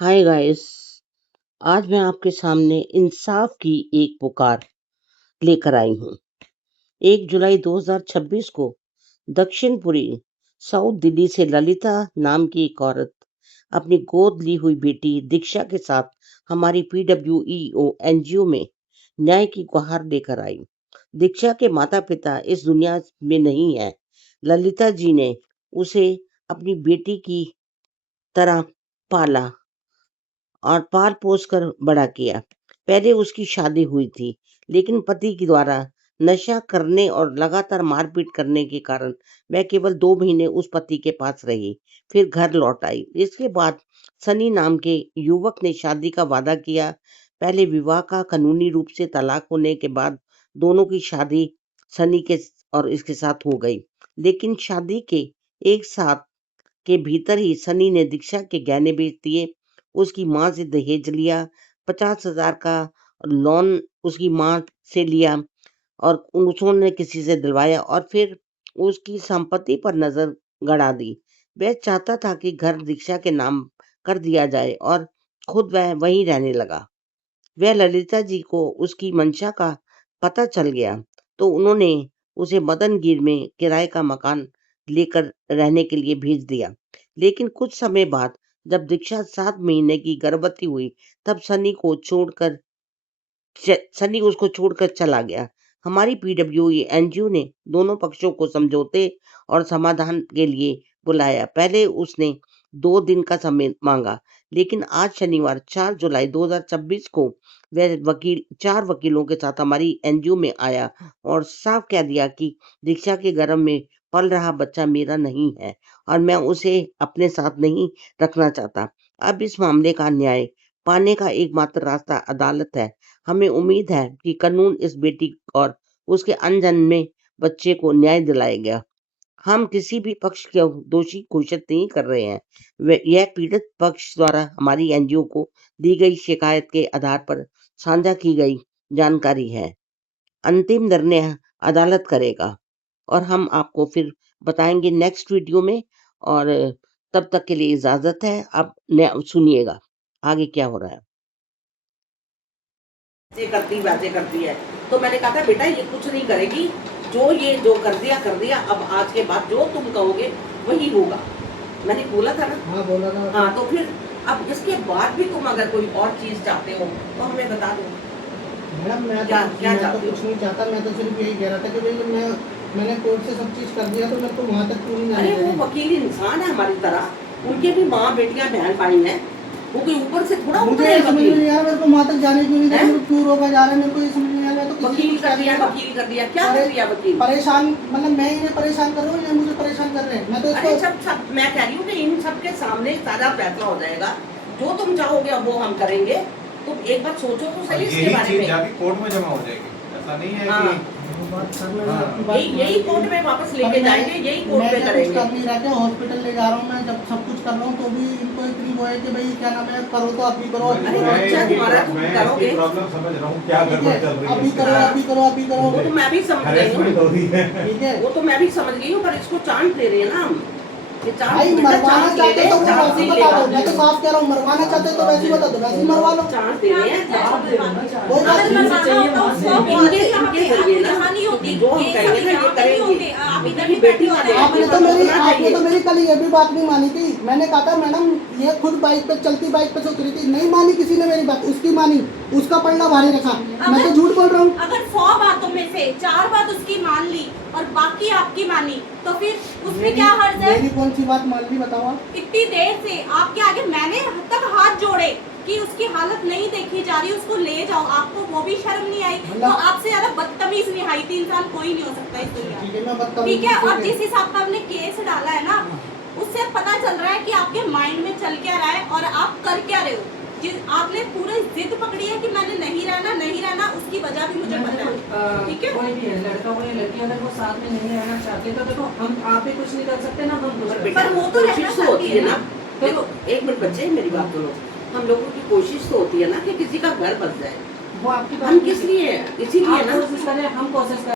Hi guys. आज मैं आपके सामने इंसाफ की एक पुकार लेकर आई हूँ। 1 जुलाई 2026 को दक्षिणपुरी साउथ दिल्ली से ललिता नाम की एक औरत अपनी गोद ली हुई बेटी दीक्षा के साथ हमारी PWEO NGO में न्याय की गुहार लेकर आई। दीक्षा के माता पिता इस दुनिया में नहीं है। ललिता जी ने उसे अपनी बेटी की तरह पाला और पाल पोस कर बड़ा किया। पहले उसकी शादी हुई थी, लेकिन पति के द्वारा नशा करने और लगातार मारपीट करने के कारण वह केवल 2 महीने उस पति के पास रही, फिर घर लौट आई। इसके बाद सनी नाम के युवक ने शादी का वादा किया। पहले विवाह का कानूनी रूप से तलाक होने के बाद दोनों की शादी सनी के और इसके साथ हो गई, लेकिन शादी के 1 साल के भीतर ही सनी ने दीक्षा के गहने बेच दिए, उसकी माँ से दहेज लिया, 50,000 का लोन उसकी माँ से लिया और उसने किसी से दिलवाया और फिर उसकी संपत्ति पर नजर गड़ा दी। वह चाहता था कि घर दीक्षा के नाम कर दिया जाए और खुद वह वहीं रहने लगा। वह ललिता जी को उसकी मंशा का पता चल गया, तो उन्होंने उसे मदनगीर में किराए का मकान लेकर रहने के लिए भेज दिया। लेकिन कुछ समय बाद जब दीक्षा 7 महीने की गर्भवती हुई, तब सनी उसको छोड़कर चला गया। हमारी PWE NGO ने दोनों पक्षों को समझौते और समाधान के लिए बुलाया। पहले उसने 2 दिन का समय मांगा, लेकिन आज शनिवार 4 जुलाई 2026 को वह 4 वकीलों के साथ हमारी NGO में आया और साफ कह दिया कि दीक्षा के गर्भ में पल रहा बच्चा मेरा नहीं है और मैं उसे अपने साथ नहीं रखना चाहता। अब इस मामले का न्याय पाने का एकमात्र रास्ता अदालत है। हमें उम्मीद है कि कानून इस बेटी और उसके अनजन्मे बच्चे को न्याय दिलाएगा। हम किसी भी पक्ष को दोषी घोषित नहीं कर रहे हैं। यह पीड़ित पक्ष द्वारा हमारी NGO को दी गई शिकायत के आधार पर साझा की गई जानकारी है। अंतिम निर्णय अदालत करेगा और हम आपको फिर बताएंगे नेक्स्ट वीडियो में। और तब तक के लिए इजाजत है। अब सुनिएगा आगे क्या हो रहा है। बातें करती है तो मैंने कहा था बेटा ये कुछ नहीं करेगी, जो कर दिया। अब आज के बाद जो तुम कहोगे वही होगा। मैंने बोला था ना। हाँ बोला था। हाँ तो फिर अब इसके बाद भी तुम अगर कोई और चीज चाहते हो तो हमें बता दो। मैडम मैं तो कुछ नहीं चाहता। मैं तो सिर्फ यही कह रहा था कि भाई मैंने कोर्ट से सब चीज कर दिया तो मैं तो वहाँ तक क्यों नहीं जाना। अरे वो वकील इंसान है हमारी तरह, उनके भी माँ बेटियां बहन भाई हैं, वो कोई ऊपर से थोड़ा मुझे समझ में नहीं आ रहा। मेरे को वहाँ तक जाने क्यों नहीं दे, क्यों रोका जा रहा है, मेरे को ये समझ नहीं आ रहा। तो वकील कर दिया क्या कर दिया वकील? परेशान मतलब मैं इन्हें परेशान कर रहा हूँ या मुझे परेशान कर रहे हैं? मैं तो अरे सब मैं कह रही हूँ कि इन सब के सामने सारा फैसला हो जाएगा। जो तुम चाहोगे वो हम करेंगे। तुम एक बार सोचो तो सही इसके बारे में। जाके कोर्ट में जमा हो जाएगी, ऐसा नहीं है कि यही कोर्ट में वापस लेके जाएंगे, यही कोर्ट में करेंगे। कर नहीं रहा, हॉस्पिटल ले जा रहा हूँ मैं, जब सब कुछ कर रहा हूँ तो भी इनको इतनी वो है कि भाई क्या नाम है, करो तो अभी करो। करोगे प्रॉब्लम समझ रहा हूँ, क्या गड़बड़ चल रही है। अभी करो। वो तो मैं भी समझ गई हूँ, ठीक है, वो तो मैं भी समझ गई हूँ, पर इसको चांस दे रहे हैं ना हम। भाई मरवाना चाहते तो वैसे बता दो। मैं तो साफ कह रहा हूँ, मरवाना चाहते तो वैसे बता दो, वैसे मरवा लो। चांस दे रहे हैं। कोई बात नहीं, आपने तो मेरी कल ये भी बात नहीं मानी थी। मैंने कहा था मैडम ये खुद बाइक पे चलती बाइक पे से उतरी थी, नहीं मानी किसी ने मेरी बात, उसकी मानी, उसका पलड़ा भारी रखा। मैं तो झूठ बोल रहा हूँ। अगर 100 बातों में से 4 बात उसकी मान ली और बाकी आपकी मानी तो फिर उसमें क्या हर्ज है? मेरी कौन सी बात मान ली बताओ? इतनी देर से आपके आगे मैंने तक हाथ जोड़े कि उसकी हालत नहीं देखी जा रही, उसको ले जाओ, आपको वो भी शर्म नहीं आई? तो आपसे ज्यादा बदतमीज निहायती इंसान कोई नहीं हो सकता इस दुनिया में, ठीक है? और जिस हिसाब का आपने केस डाला है ना, उससे पता चल रहा है कि आपके माइंड में चल क्या रहा है और आप कर क्या रहे हो। आपने पूरी जिद पकड़ी है कि मैंने नहीं रहना, उसकी वजह भी मुझे पता है, ठीक है? कोई भी है, लड़का हो या लड़की, अगर वो साथ में नहीं रहना चाहते तो देखो हम आप ही कुछ नहीं कर सकते ना हम कुछ। पर वो तो कोशिश तो होती है ना। देखो एक मिनट बच्चे मेरी बात सुनो, हम लोगों की कोशिश तो होती है ना कि किसी का घर बस जाए। वो आपकी हम किस लिए, इसीलिए ना कोशिश करें, हम कोशिश करें।